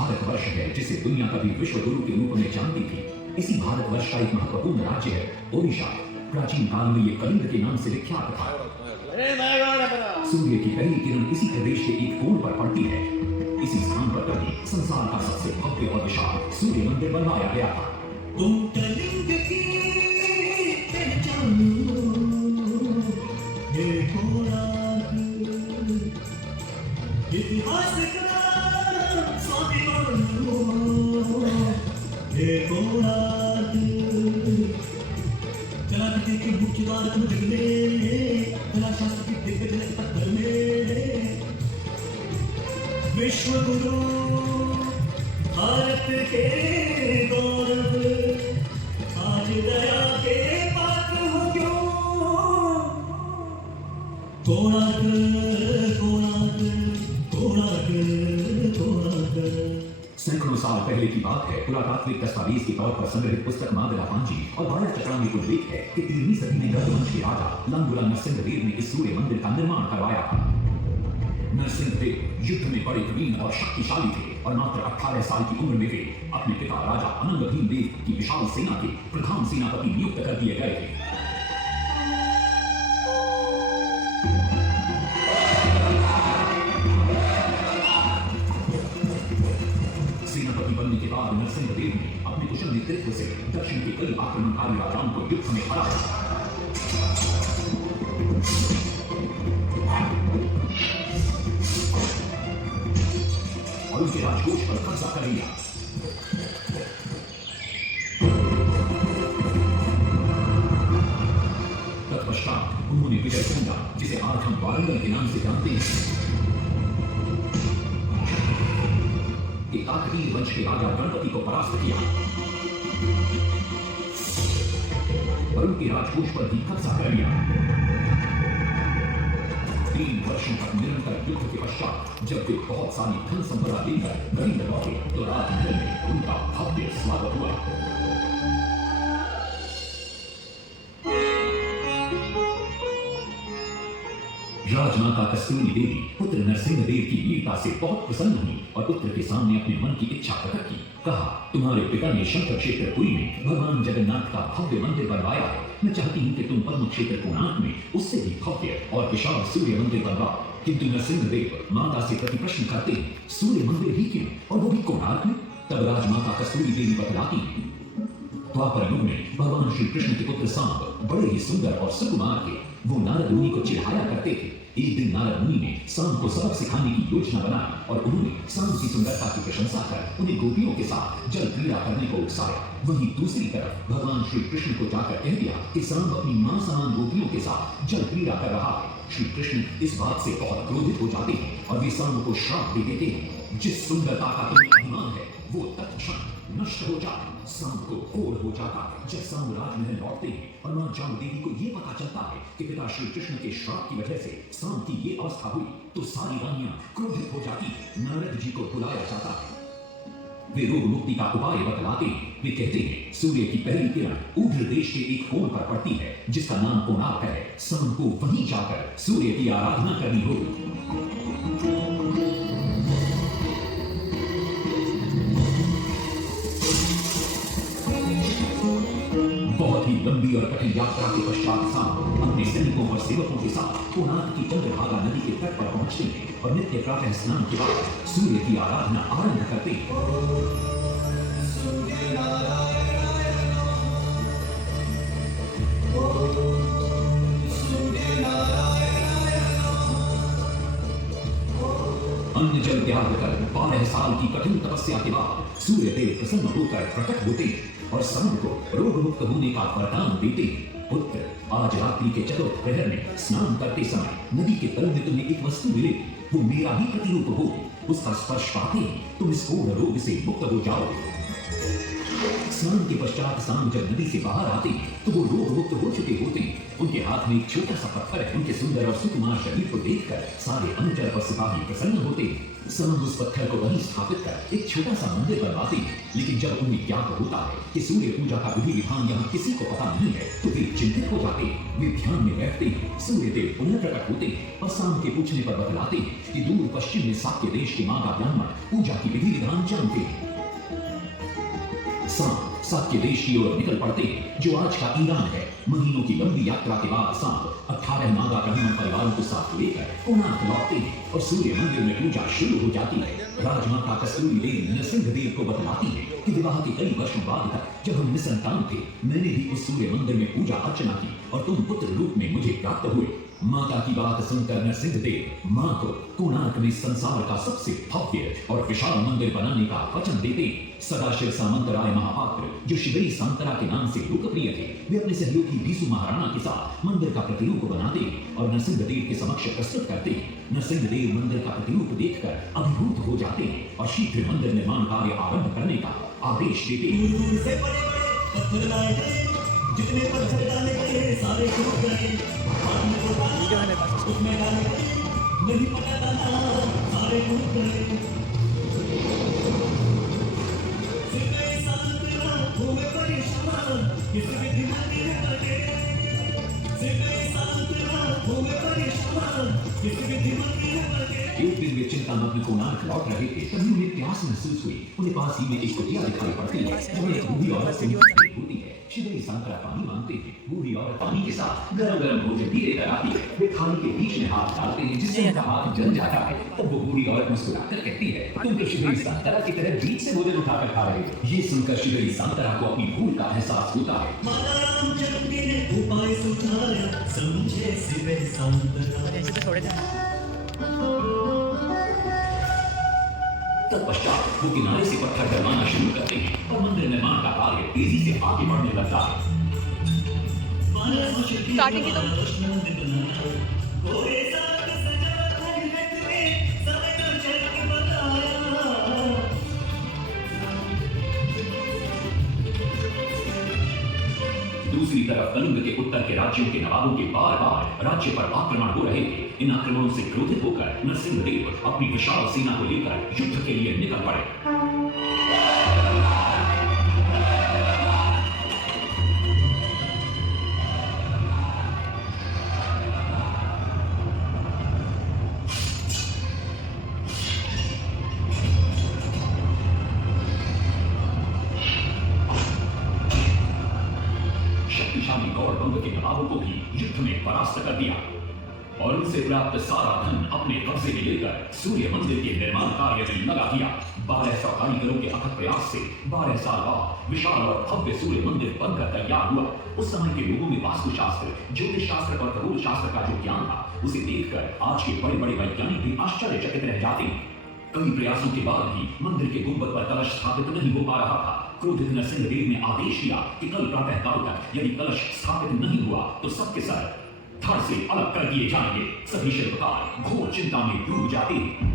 भारतवर्ष है जिसे दुनिया कभी विश्व गुरु के रूप में जानती थी, इसी भारतवर्ष का एक महत्वपूर्ण राज्य है ओडिशा। प्राचीन काल में ये कलिंग के नाम से विख्यात था। सूर्य की पहली किरण इसी प्रदेश के एक कोण पर पड़ती है। इसी स्थान पर कभी संसार का सबसे भव्य और विशाल सूर्य मंदिर बनवाया गया था। कलिंग की पहचानो, ये कोणार्क इतिहास का स्वाभिमान हो, ये कोणार्क कला के मुख्य द्वार में, कला शास्त्र की दिग्गज पत्थर में, विश्व गुरु भारत के गौरव, आज दया के पात्र हो क्यों। कोणार्क कोणार्क कोणार्क कोणार्क। सैकड़ों साल पहले की बात है। पुरातात्विक दस्तावेज के तौर पर संग्रहित पुस्तक मादला पांजी और बारह चक्रा में उल्लेख है कि 13वीं सदी में गंगवंश के राजा लंगूला नरसिंहदेव ने इस सूर्य मंदिर का निर्माण करवाया था। नरसिंहदेव युद्ध में बड़े प्रवीण और शक्तिशाली थे और मात्र 18 साल की उम्र में वे अपने पिता राजा अनंग भीमदेव की विशाल सेना के प्रधान सेनापति नियुक्त कर दिए गए थे। सेनापति बनने के बाद नरसिंहदेव ने अपने कुशल नेतृत्व से दक्षिण के कई आक्रमणकारी राजाओं को युद्ध में हराया और उनके राजकोष पर कब्जा कर लिया। तत्पश्चात उन्होंने विजय संगा, जिसे आज हम वारंगल के नाम से जानते हैं, के काकतीय वंश के राजा गणपति को परास्त किया और उनके राजकोष पर भी कब्जा कर लिया। 3 वर्षों तक निरंतर युद्ध के पश्चात जब वे बहुत सारी धन संपदा लेकर गरीब लौटे तो राजमहल में उनका भव्य स्वागत हुआ। राजमाता कस्तूरी देवी पुत्र नरसिंहदेव की वीरता से बहुत प्रसन्न हुई और पुत्र के सामने अपने मन की इच्छा प्रकट की। कहा, तुम्हारे पिता ने शंकर क्षेत्रपुरी में भगवान जगन्नाथ का भव्य मंदिर बनवाया है। मैं चाहती हूँ कि तुम पद्म क्षेत्र कोणार्क में उससे भी भव्य और विशाल सूर्य मंदिर बनवाओ। किंतु नरसिंहदेव माता से प्रति प्रश्न करते, सूर्य मंदिर ही क्यों, और वो भी कोणार्क में? तब राजमाता कस्तूरी देवी बतलाती, द्वापर युग में भगवान श्री कृष्ण के पुत्र सांब बड़े ही सुंदर और सुकुमार थे। वो नारद मुनि को चिढ़ाया करते थे। एक दिन नारद मुनि ने सांब को सबक सिखाने की योजना बनाई और उन्होंने सांब की सुंदरता की प्रशंसा कर उन्हें गोपियों के साथ जल क्रीड़ा करने को उकसाया। वहीं दूसरी तरफ भगवान श्री कृष्ण को जाकर कह दिया कि सांब अपनी मां समान गोपियों के साथ जल क्रीड़ा कर रहा है। श्री कृष्ण इस बात से बहुत क्रोधित हो जाते हैं और वे सांब को श्राप दे देते हैं, जिस सुंदरता का तुम्हें अभिमान है वो तत्क्षण नष्ट हो जाए। सांब को क्रोध हो जाता है। जब सांब राजमहल लौटते हैं और मां जामू देवी को ये पता चलता है कि पिता श्री कृष्ण के श्राप की वजह से सांब की ये अवस्था हुई तो सारी रानियां क्रोधित हो जाती है। नारद जी को बुलाया जाता है। वे रोग मुक्ति का उपाय बतलाते हैं। वे कहते हैं, सूर्य की पहली किरण ऊर्ध्व देश के एक कोण पर पड़ती है जिसका नाम कोणार्क है। सांब को वहीं जाकर सूर्य की आराधना करनी होगी। बहुत ही लंबी और कठिन यात्रा के पश्चात सांब अपने सैनिकों और सेवकों के साथ कोणार्क की चंद्रभागा नदी के तट पर पहुंचते हैं और नित्य प्रातः स्नान के बाद सूर्य की आराधना आरंभ करते हैं। अन्न जल त्याग कर 12 साल की कठिन तपस्या के बाद सूर्य देव प्रसन्न होकर प्रकट होते हैं और सांब को रोग मुक्त होने का वरदान देते हैं। पुत्र, आज रात्रि के चतुर्थ प्रहर में स्नान करते समय नदी के तल में तुम्हें एक वस्तु मिलेगी, वो मेरा ही प्रतिरूप होगी। उसका स्पर्श पाते ही तुम इस कोढ़ रोग से मुक्त हो जाओगे। स्नान के पश्चात सांब जब नदी से बाहर आते हैं तो वो रोग मुक्त हो चुके होते हैं। उनके हाथ में एक छोटा सा पत्थर है। उनके सुंदर और सुकुमार शरीर को देखकर सारे अनुचर और सिपाही प्रसन्न होते हैं। सांब उस पत्थर को वहीं स्थापित कर एक छोटा सा मंदिर बनवाते हैं। लेकिन जब उन्हें ज्ञात होता है कि सूर्य पूजा का विधि विधान यहाँ किसी को पता नहीं है तो वे चिंतित हो जाते हैं। वे ध्यान में बैठते हैं। सूर्य देव पुनः प्रकट होते हैं और और शाम के पूछने पर बतलाते हैं कि दूर पश्चिम में साक्य देश के मागा ब्राह्मण पूजा की विधि विधान जानते हैं। सांप साक्य देश की ओर निकल पड़ते हैं जो आज का ईरान है। महीनों की लंबी यात्रा के बाद सांप 18 नागा ब्राह्मण परिवारों को साथ लेकर कोणार्क लौटते हैं और सूर्य मंदिर में पूजा शुरू हो जाती है। राजमाता कस्तूरी देवी नरसिंहदेव को बतलाती है कि विवाह के कई वर्षों बाद तक जब हम निसंतान थे, मैंने भी उस सूर्य मंदिर में पूजा अर्चना की और तुम पुत्र रूप में मुझे प्राप्त हुए। माता की बात सुनकर नरसिंहदेव मां को कोणार्क में संसार का सबसे भव्य और विशाल मंदिर बनाने का वचन देते। सदाशिव सामंतराय महापात्र जो शिवई सांतरा के नाम से लोकप्रिय थे, वे अपने सहयोगी बीसू महाराणा के साथ मंदिर का प्रतिरूप बनाते और नरसिंहदेव के समक्ष प्रस्तुत करते। नरसिंहदेव मंदिर का प्रतिरूप देखकर अभिभूत हो जाते हैं और शीघ्र मंदिर निर्माण कार्य आरंभ करने का आदेश देते। दूर से बड़े बड़े पत्थर लाए गए, जितने पत्थर डाले गए सारे टूट गए। पानी को डाला, उसमें डाले गए, नहीं पता डाला, सारे टूट गए। सिर्फ ऐसा तेरा हुए परेशान, किसी विधि मंदिर बने। सिर्फ ऐसा तेरा हुए परेशान, किसी विधि मंदिर बने। एक दिन वे चिंतामग्न कोणार्क लौट रहे थे, तभी उन्हें प्यास महसूस हुई। उन्हें पास ही में एक कुटिया दिखाई पड़ती है जहाँ एक बूढ़ी औरत से मुलाकात होती है। शिवई सांतरा पानी मांगते हैं। बूढ़ी औरत पानी के साथ गरम गरम भोजन भी लेकर आती है। वे थाली के बीच में हाथ डालते हैं जिससे उनका हाथ जल जाता है। तब वो बूढ़ी औरत मुस्कुराकर कहती है, तुम तो शिवई सांतरा की तरह बीच से भोजन उठाकर खा रहे हो। ये सुनकर शिवई सांतरा को अपनी भूल का एहसास होता है। माता रामचंद्र ने उपाय सुझाया, समझे शिव सांतरा। तत्पश्चात वो किनारे से पत्थर डलवाना शुरू करते हैं और मंदिर निर्माण का कार्य तेजी से आगे बढ़ने लगता है। स्टार्टिंग की तो दूसरी तरफ कलिंग के उत्तर के राज्यों के नवाबों के बार बार राज्य पर आक्रमण हो रहे थे। इन आक्रमणों से क्रोधित होकर नरसिंहदेव अपनी विशाल सेना को लेकर युद्ध के लिए निकल पड़े। शक्तिशाली गौरवंग के नवाबों को भी युद्ध में परास्त कर दिया और उनसे प्राप्त सारा धन अपने कब्जे में लेकर सूर्य मंदिर के निर्माण कार्य में लगा दिया। 1200 कारीगरों के अथक प्रयास से 12 साल बाद विशाल और भव्य सूर्य मंदिर बनकर तैयार हुआ। उस समय के लोगों में वास्तुशास्त्र, ज्योतिष शास्त्र और खगोल शास्त्र का जो ज्ञान था, उसे देखकर आज के बड़े बड़े वैज्ञानिक भी आश्चर्यचकित रह जाते हैं। कई प्रयासों के बाद भी मंदिर के गुंबद पर कलश स्थापित नहीं हो पा रहा था। क्रोधित नरसिंहदेव ने आदेश दिया कि कल प्रातः काल तक यदि कलश स्थापित नहीं हुआ तो सबके सर धड़ से अलग कर दिए जाएंगे। सभी शिल्पकार घोर चिंता में डूब जाते हैं।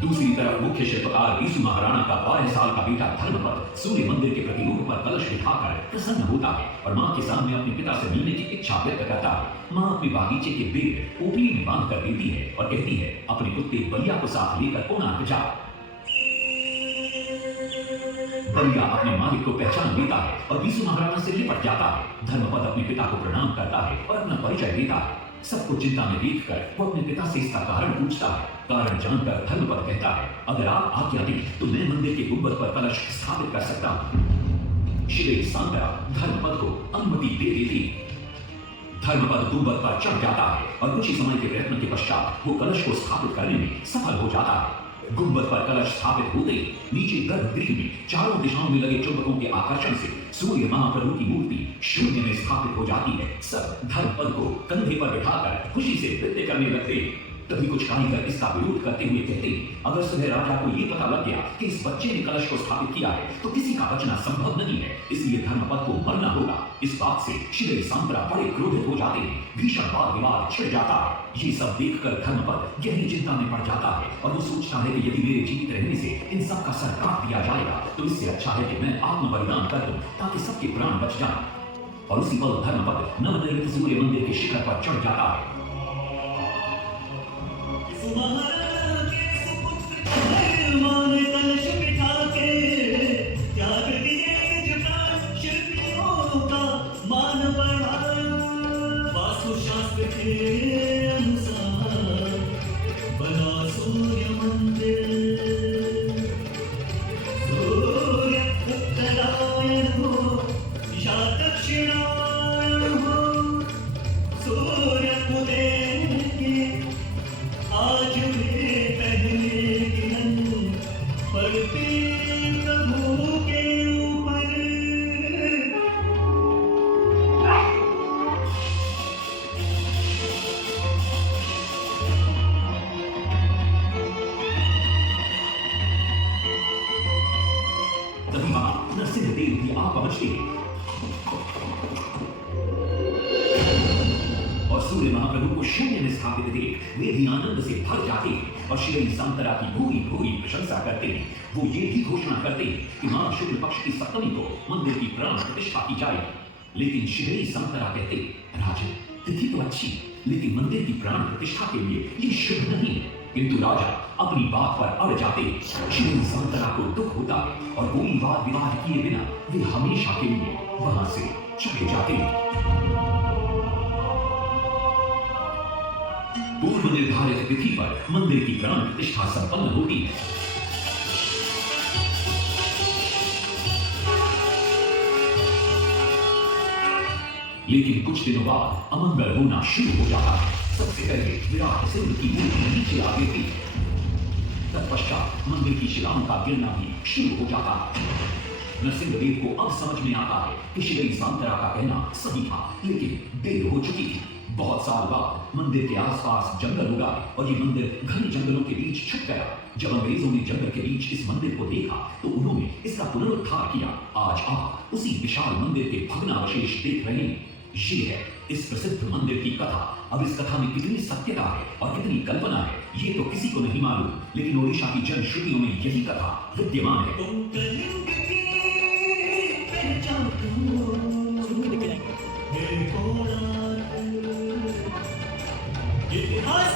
दूसरी तरफ मुख्य शिल्पकार बीसू महाराणा का 12 साल का बेटा धर्मपद सूर्य मंदिर के प्रतिरूप पर कलश दिखाकर प्रसन्न होता है और मां के सामने अपने पिता से मिलने की इच्छा व्यक्त करता है। मां अपने बागीचे के पेड़ पोटली में बांध कर देती है और कहती है, अपने कुत्ते बलिया को साथ लेकर कोणार्क जाओ। बलिया अपने मालिक को पहचान लेता है और बीसू महाराणा से लिपट जाता है। धर्मपद अपने पिता को प्रणाम करता है और अपना परिचय देता है। सबको चिंता में देखकर वो अपने पिता से इसका कारण पूछता है। कारण जानकर धर्मपद कहता है, अगर आप आज्ञा दें तो मैं मंदिर के गुंबद पर कलश स्थापित कर सकता हूँ। शिवई सांतरा धर्मपद को अनुमति दे देती। धर्मपद गुंबद पर चढ़ जाता है और कुछ ही समय के प्रयत्न के पश्चात वो कलश को स्थापित करने में सफल हो जाता है। गुंबद पर कलश स्थापित होते ही नीचे गर्भगृह में चारों दिशाओं में लगे चुंबकों के आकर्षण से सूर्य महाप्रभु की मूर्ति शून्य में स्थापित हो जाती है। सब धर्मपद को कंधे पर बिठाकर खुशी से नृत्य करने लगते हैं। तभी कुछ कारीगर इसका विरोध करते हुए कहते हैं, अगर सुबह राजा को ये पता लग गया कि इस बच्चे ने कलश को स्थापित किया है तो किसी का बचना संभव नहीं है, इसलिए धर्मपद को मरना होगा। इस बात से शिवई सांतरा बड़े क्रोधित हो जाते हैं। भीषण वाद विवाद छिड़ जाता है। ये सब देखकर धर्मपद गहरी चिंता में पड़ जाता है और वो सोचता है कि यदि मेरे जीवित रहने से इन सब का सर काट दिया जाएगा तो इससे अच्छा है कि मैं आत्म बलिदान कर दूं ताकि सबके प्राण बच जाएं। और उसी पल धर्मपद नवनिर्मित सूर्य मंदिर के शिखर पर चढ़ जाता है। महाराणा के सुपुत्र मान कलश बिठा के त्याग दिए जुटा शिल्पियों का मान बढ़ाया। के अनुसार बना सूर्य मंदिर। सूर्य उत्तरायण हो या दक्षिणायन हो, सूर्य उदय के आज वे पहले किरण पड़ते प्रभु के ऊपर। तभी वहां नरसिंह देव भी आ पहुंचते और सूर्य महाप्रभु को शून्य में स्थापित देख वे भी आनंद से भर जाते और श्री सांतरा की भूरी भूरी प्रशंसा करते। वो ये भी घोषणा करते कि मां शुक्ल पक्ष की सप्तमी को मंदिर की प्राण प्रतिष्ठा की जाएगी। लेकिन श्री सांतरा कहते, राजन तिथि तो अच्छी, लेकिन मंदिर की प्राण प्रतिष्ठा के लिए ये शुभ नहीं। किंतु राजा अपनी बात पर अड़ जाते। श्री सांतरा को दुख होता और कोई वाद विवाद किए बिना वे हमेशा के लिए वहां से चले जाते। पूर्व निर्धारित तिथि पर मंदिर की प्राण प्रतिष्ठा संपन्न होती। लेकिन कुछ दिनों बाद अमंगल होना शुरू हो जाता है। सबसे पहले विराट सिंह की मूर्ति नीचे आ गिरती। तत्पश्चात मंदिर की शिलाओं का गिरना भी शुरू हो जाता है। नरसिंह देव को अब समझ में आता है कि श्री सांतरा का कहना सही था, लेकिन देर हो चुकी थी। बहुत साल बाद मंदिर के आसपास जंगल उगा और ये मंदिर घने जंगलों के बीच छुप गया। जब अंग्रेजों ने जंगल के बीच इस मंदिर को देखा तो उन्होंने इसका पुनरुद्धार किया। आज आप उसी विशाल मंदिर के भग्नावशेष देख रहे हैं। ये है इस प्रसिद्ध मंदिर की कथा। अब इस कथा में कितनी सत्यता है और कितनी कल्पना है, ये तो किसी को नहीं मालूम, लेकिन ओडिशा की जन श्रुतियों में यही कथा विद्यमान है। तुम कलिंग की पहचान हे कोणार्क, इतिहास